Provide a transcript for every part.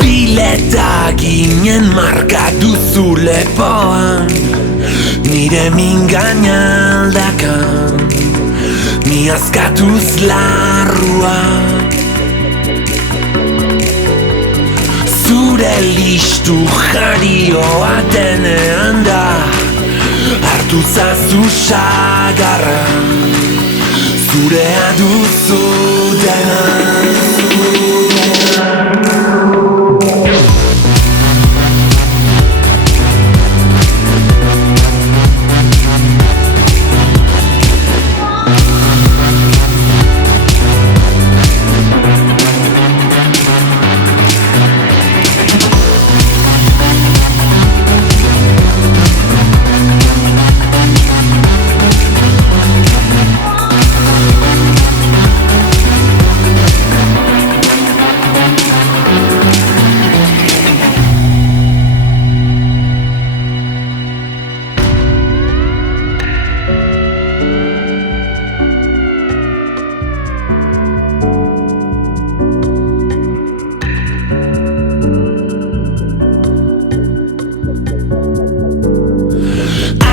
Bileta ginen marka duzu lepoan, nire mingaina aldakan, ni askatuz larrua. Zure listu jarioa denean da, hartu zazu sagarra, zurea duzu dena.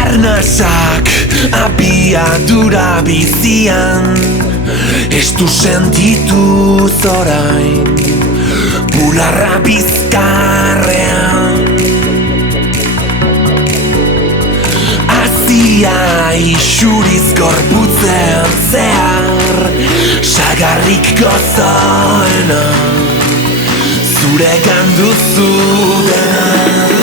Arnasak abiadura bizian, estu sentituz orain, bularra bizkarrean. Azia isuriz gorputzean zehar, sagarrik gozoena, zure ganduzu dena.